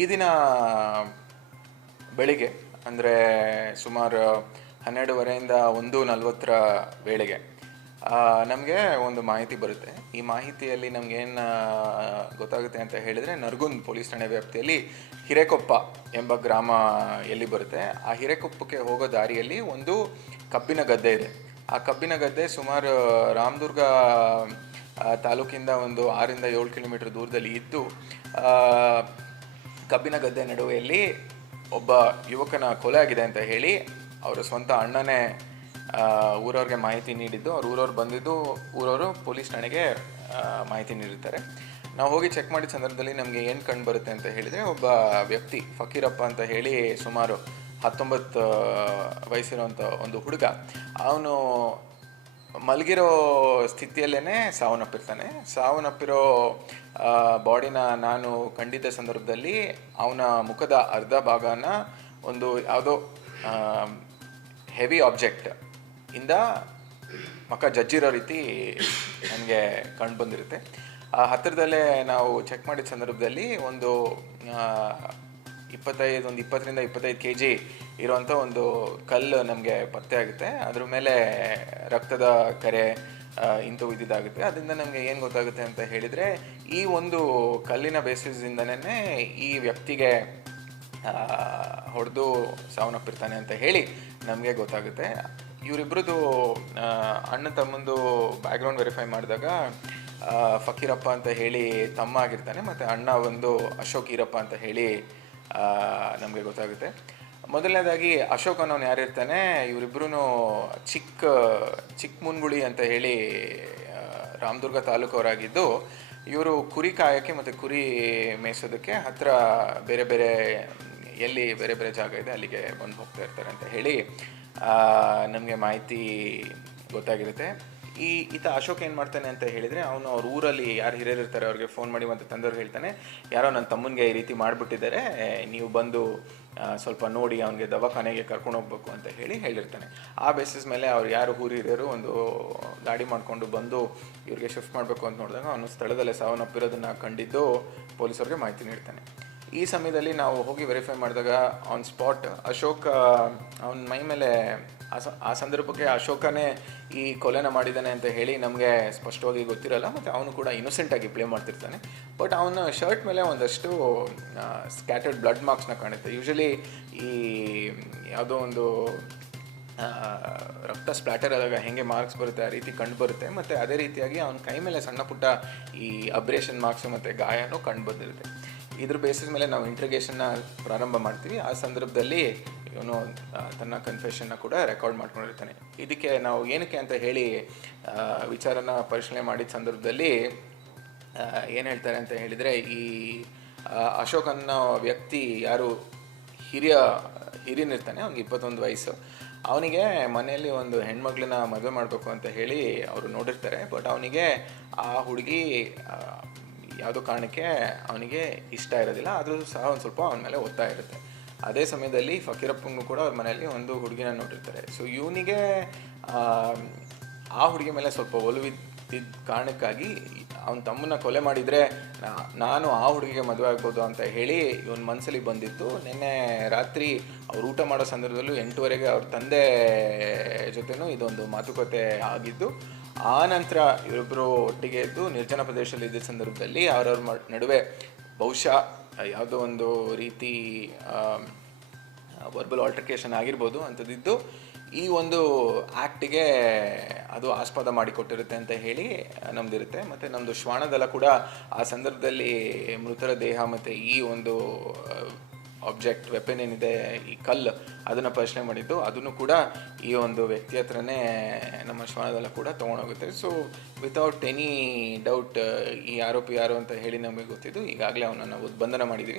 ಈ ದಿನ ಬೆಳಿಗ್ಗೆ ಅಂದರೆ ಸುಮಾರು 12:30ಯಿಂದ 1:40 ವೇಳೆಗೆ ನಮಗೆ ಒಂದು ಮಾಹಿತಿ ಬರುತ್ತೆ. ಈ ಮಾಹಿತಿಯಲ್ಲಿ ನಮಗೇನು ಗೊತ್ತಾಗುತ್ತೆ ಅಂತ ಹೇಳಿದರೆ, ನರಗುಂದ್ ಪೊಲೀಸ್ ಠಾಣೆ ವ್ಯಾಪ್ತಿಯಲ್ಲಿ ಹಿರೇಕೊಪ್ಪ ಎಂಬ ಗ್ರಾಮ ಎಲ್ಲಿ ಬರುತ್ತೆ, ಆ ಹಿರೇಕೊಪ್ಪಕ್ಕೆ ಹೋಗೋ ದಾರಿಯಲ್ಲಿ ಒಂದು ಕಬ್ಬಿನ ಗದ್ದೆ ಇದೆ. ಆ ಕಬ್ಬಿನ ಗದ್ದೆ ಸುಮಾರು ರಾಮದುರ್ಗ ತಾಲೂಕಿಂದ ಒಂದು 6ರಿಂದ 7 ಕಿಲೋಮೀಟರ್ ದೂರದಲ್ಲಿ ಇದ್ದು, ಕಬ್ಬಿನ ಗದ್ದೆ ನಡುವೆಯಲ್ಲಿ ಒಬ್ಬ ಯುವಕನ ಕೊಲೆ ಆಗಿದೆ ಅಂತ ಹೇಳಿ ಅವರ ಸ್ವಂತ ಅಣ್ಣನೇ ಊರವ್ರಿಗೆ ಮಾಹಿತಿ ನೀಡಿದ್ದು. ಊರವ್ರು ಬಂದಿದ್ದು, ಊರವರು ಪೊಲೀಸ್ ಠಾಣೆಗೆ ಮಾಹಿತಿ ನೀಡಿರ್ತಾರೆ. ನಾವು ಹೋಗಿ ಚೆಕ್ ಮಾಡಿದ ಸಂದರ್ಭದಲ್ಲಿ ನಮಗೆ ಏನು ಕಂಡು ಬರುತ್ತೆ ಅಂತ ಹೇಳಿದರೆ, ಒಬ್ಬ ವ್ಯಕ್ತಿ ಫಕೀರಪ್ಪ ಅಂತ ಹೇಳಿ ಸುಮಾರು 19 ವಯಸ್ಸಿರುವಂಥ ಒಂದು ಹುಡುಗ, ಅವನು ಮಲಗಿರೋ ಸ್ಥಿತಿಯಲ್ಲೇ ಸಾವನ್ನಪ್ಪಿರೋ ಬಾಡಿನ ನಾನು ಕಂಡಿದ್ದ ಸಂದರ್ಭದಲ್ಲಿ ಅವನ ಮುಖದ ಅರ್ಧ ಭಾಗನ ಒಂದು ಯಾವುದೋ ಹೆವಿ ಆಬ್ಜೆಕ್ಟ್ ಇಂದ ಮುಖ ಜಜ್ಜಿರೋ ರೀತಿ ನನಗೆ ಕಂಡು ಬಂದಿರುತ್ತೆ. ಆ ಹತ್ತಿರದಲ್ಲೇ ನಾವು ಚೆಕ್ ಮಾಡಿದ ಸಂದರ್ಭದಲ್ಲಿ ಒಂದು 20ರಿಂದ 25 kg ಇರುವಂಥ ಒಂದು ಕಲ್ಲು ನಮಗೆ ಪತ್ತೆ ಆಗುತ್ತೆ. ಅದ್ರ ಮೇಲೆ ರಕ್ತದ ಕರೆ ಇಂಥವು ಇದ್ದಿದ್ದಾಗುತ್ತೆ. ಅದರಿಂದ ನಮಗೆ ಏನು ಗೊತ್ತಾಗುತ್ತೆ ಅಂತ ಹೇಳಿದರೆ, ಈ ಒಂದು ಕಲ್ಲಿನ ಬೇಸಿಸಿಂದನೇ ಈ ವ್ಯಕ್ತಿಗೆ ಹೊಡೆದು ಸಾವನ್ನಪ್ಪಿರ್ತಾನೆ ಅಂತ ಹೇಳಿ ನಮಗೆ ಗೊತ್ತಾಗುತ್ತೆ. ಇವರಿಬ್ಬರದು ಅಣ್ಣ ತಮ್ಮಂದು ಬ್ಯಾಕ್ಗ್ರೌಂಡ್ ವೆರಿಫೈ ಮಾಡಿದಾಗ ಫಕೀರಪ್ಪ ಅಂತ ಹೇಳಿ ತಮ್ಮ ಆಗಿರ್ತಾನೆ, ಮತ್ತು ಅಣ್ಣ ಒಂದು ಅಶೋಕ್ ಈರಪ್ಪ ಅಂತ ಹೇಳಿ ನಮಗೆ ಗೊತ್ತಾಗುತ್ತೆ. ಮೊದಲನೇದಾಗಿ ಅಶೋಕ್ ಅನ್ನೋನು ಯಾರಿರ್ತಾನೆ, ಇವರಿಬ್ಬರೂ ಚಿಕ್ಕಮುನ್ಗುಳಿ ಅಂತ ಹೇಳಿ ರಾಮದುರ್ಗ ತಾಲೂಕವರಾಗಿದ್ದು, ಇವರು ಕುರಿ ಕಾಯೋಕ್ಕೆ ಮತ್ತು ಕುರಿ ಮೇಯಿಸೋದಕ್ಕೆ ಹತ್ತಿರ ಬೇರೆ ಬೇರೆ ಜಾಗ ಇದೆ, ಅಲ್ಲಿಗೆ ಬಂದು ಹೋಗ್ತಾ ಇರ್ತಾರೆ ಅಂತ ಹೇಳಿ ನಮಗೆ ಮಾಹಿತಿ ಗೊತ್ತಾಗಿರುತ್ತೆ. ಈತ ಅಶೋಕ್ ಏನು ಮಾಡ್ತಾನೆ ಅಂತ ಹೇಳಿದರೆ, ಅವನು ಅವ್ರ ಊರಲ್ಲಿ ಯಾರು ಹಿರಿಯರು ಇರ್ತಾರೆ ಅವ್ರಿಗೆ ಫೋನ್ ಮಾಡಿ ಮತ್ತು ತಂದವ್ರು ಹೇಳ್ತಾನೆ, ಯಾರೋ ನನ್ನ ತಮ್ಮನಿಗೆ ಈ ರೀತಿ ಮಾಡಿಬಿಟ್ಟಿದ್ದಾರೆ, ನೀವು ಬಂದು ಸ್ವಲ್ಪ ನೋಡಿ ಅವನಿಗೆ ದವಾಖಾನೆಗೆ ಕರ್ಕೊಂಡು ಹೋಗ್ಬೇಕು ಅಂತ ಹೇಳಿರ್ತಾನೆ. ಆ ಬೇಸಿಸ್ ಮೇಲೆ ಅವ್ರು ಯಾರು ಹಿರಿಯರು ಒಂದು ಗಾಡಿ ಮಾಡಿಕೊಂಡು ಬಂದು ಇವ್ರಿಗೆ ಶಿಫ್ಟ್ ಮಾಡಬೇಕು ಅಂತ ನೋಡಿದಾಗ ಅವನು ಸ್ಥಳದಲ್ಲೇ ಸಾವನ್ನಪ್ಪಿರೋದನ್ನು ಕಂಡಿದ್ದು ಪೊಲೀಸರಿಗೆ ಮಾಹಿತಿ ನೀಡ್ತಾನೆ. ಈ ಸಮಯದಲ್ಲಿ ನಾವು ಹೋಗಿ ವೆರಿಫೈ ಮಾಡಿದಾಗ ಆನ್ ಸ್ಪಾಟ್ ಅಶೋಕ್ ಅವನ ಮೈ ಮೇಲೆ ಆ ಸಂದರ್ಭಕ್ಕೆ ಅಶೋಕನೇ ಈ ಕೊಲೆನ ಮಾಡಿದ್ದಾನೆ ಅಂತ ಹೇಳಿ ನಮಗೆ ಸ್ಪಷ್ಟವಾಗಿ ಗೊತ್ತಿರಲ್ಲ, ಮತ್ತು ಅವನು ಕೂಡ ಇನ್ನೋಸೆಂಟಾಗಿ ಪ್ಲೇ ಮಾಡ್ತಿರ್ತಾನೆ. ಬಟ್ ಅವನ ಶರ್ಟ್ ಮೇಲೆ ಒಂದಷ್ಟು ಸ್ಕ್ಯಾಟರ್ಡ್ ಬ್ಲಡ್ ಮಾರ್ಕ್ಸ್ನ ಕಾಣುತ್ತೆ. ಯೂಶಲಿ ಈ ಯಾವುದೋ ಒಂದು ರಕ್ತ ಸ್ಪ್ಲಾಟರ್ ಆದಾಗ ಹೇಗೆ ಮಾರ್ಕ್ಸ್ ಬರುತ್ತೆ ಆ ರೀತಿ ಕಂಡು ಬರುತ್ತೆ, ಮತ್ತು ಅದೇ ರೀತಿಯಾಗಿ ಅವನ ಕೈ ಮೇಲೆ ಸಣ್ಣ ಪುಟ್ಟ ಈ ಅಬ್ರೇಷನ್ ಮಾರ್ಕ್ಸು ಮತ್ತು ಗಾಯನೂ ಕಂಡು ಬಂದಿರುತ್ತೆ. ಇದ್ರ ಬೇಸಿಸ್ ಮೇಲೆ ನಾವು ಇಂಟ್ರಿಗೇಷನ್ನ ಪ್ರಾರಂಭ ಮಾಡ್ತೀವಿ. ಆ ಸಂದರ್ಭದಲ್ಲಿ ಇವನು ತನ್ನ ಕನ್ಫೆಷನ್ನ ಕೂಡ ರೆಕಾರ್ಡ್ ಮಾಡ್ಕೊಂಡಿರ್ತಾನೆ. ಇದಕ್ಕೆ ನಾವು ಏನಕ್ಕೆ ಅಂತ ಹೇಳಿ ವಿಚಾರನ ಪರಿಶೀಲನೆ ಮಾಡಿದ ಸಂದರ್ಭದಲ್ಲಿ ಏನು ಹೇಳ್ತಾರೆ ಅಂತ ಹೇಳಿದರೆ, ಈ ಅಶೋಕ್ ಅನ್ನೋ ವ್ಯಕ್ತಿ ಯಾರು ಹಿರಿಯನಿರ್ತಾನೆ, ಅವ್ನಿಗೆ 21 ವಯಸ್ಸು. ಅವನಿಗೆ ಮನೆಯಲ್ಲಿ ಒಂದು ಹೆಣ್ಮಗಳನ್ನ ಮದುವೆ ಮಾಡಬೇಕು ಅಂತ ಹೇಳಿ ಅವರು ನೋಡಿರ್ತಾರೆ. ಬಟ್ ಅವನಿಗೆ ಆ ಹುಡುಗಿ ಯಾವುದೋ ಕಾರಣಕ್ಕೆ ಅವನಿಗೆ ಇಷ್ಟ ಇರೋದಿಲ್ಲ, ಆದರೂ ಸಹ ಒಂದು ಸ್ವಲ್ಪ ಅವನ ಮೇಲೆ ಒತ್ತಾಯ ಇರುತ್ತೆ. ಅದೇ ಸಮಯದಲ್ಲಿ ಫಕೀರಪ್ಪಂಗೂ ಕೂಡ ಅವ್ರ ಮನೆಯಲ್ಲಿ ಒಂದು ಹುಡುಗಿನ ನೋಡಿರ್ತಾರೆ. ಸೊ ಇವನಿಗೆ ಆ ಹುಡುಗಿ ಮೇಲೆ ಸ್ವಲ್ಪ ಒಲವಿದ್ದ ಕಾರಣಕ್ಕಾಗಿ ಅವನ ತಮ್ಮನ್ನ ಕೊಲೆ ಮಾಡಿದರೆ ನಾನು ಆ ಹುಡುಗಿಗೆ ಮದುವೆ ಆಗ್ಬೋದು ಅಂತ ಹೇಳಿ ಇವನ ಮನಸ್ಸಲ್ಲಿ ಬಂದಿತ್ತು. ನಿನ್ನೆ ರಾತ್ರಿ ಅವ್ರು ಊಟ ಮಾಡೋ ಸಂದರ್ಭದಲ್ಲೂ 8:30ಗೆ ಅವ್ರ ತಂದೆ ಜೊತೆನೂ ಇದೊಂದು ಮಾತುಕತೆ ಆಗಿದ್ದು, ಆ ನಂತರ ಇವರಿಬ್ಬರು ಒಟ್ಟಿಗೆ ಎದ್ದು ನಿರ್ಜನ ಪ್ರದೇಶದಲ್ಲಿ ಇದ್ದ ಸಂದರ್ಭದಲ್ಲಿ ಅವ್ರವ್ರ ನಡುವೆ ಬಹುಶಃ ಯಾವುದೋ ಒಂದು ರೀತಿ ವರ್ಬಲ್ ಆಲ್ಟರ್ಕೇಷನ್ ಆಗಿರ್ಬೋದು ಅಂಥದ್ದಿದ್ದು ಈ ಒಂದು ಆ್ಯಕ್ಟಿಗೆ ಅದು ಆಸ್ಪದ ಮಾಡಿಕೊಟ್ಟಿರುತ್ತೆ ಅಂತ ಹೇಳಿ ನಮ್ಮದಿರುತ್ತೆ. ಮತ್ತು ನಮ್ಮದು ಶ್ವಾನದಳ ಕೂಡ ಆ ಸಂದರ್ಭದಲ್ಲಿ ಮೃತರ ದೇಹ ಮತ್ತು ಈ ಒಂದು ಆಬ್ಜೆಕ್ಟ್ ವೆಪನ್ ಏನಿದೆ, ಈ ಕಲ್ಲು, ಅದನ್ನು ಪರಿಶೀಲನೆ ಮಾಡಿದ್ದು, ಅದನ್ನು ಕೂಡ ಈ ಒಂದು ವ್ಯಕ್ತಿ ಹತ್ರನೇ ನಮ್ಮ ಶ್ವಾನದಳ ಕೂಡ ತೊಗೊಂಡೋಗುತ್ತೆ. ಸೊ ವಿತೌಟ್ ಎನಿ ಡೌಟ್ ಈ ಆರೋಪಿ ಯಾರು ಅಂತ ಹೇಳಿ ನಮಗೆ ಗೊತ್ತಿದ್ದು ಈಗಾಗಲೇ ಅವನನ್ನು ಬಂಧನ ಮಾಡಿದ್ದೀವಿ.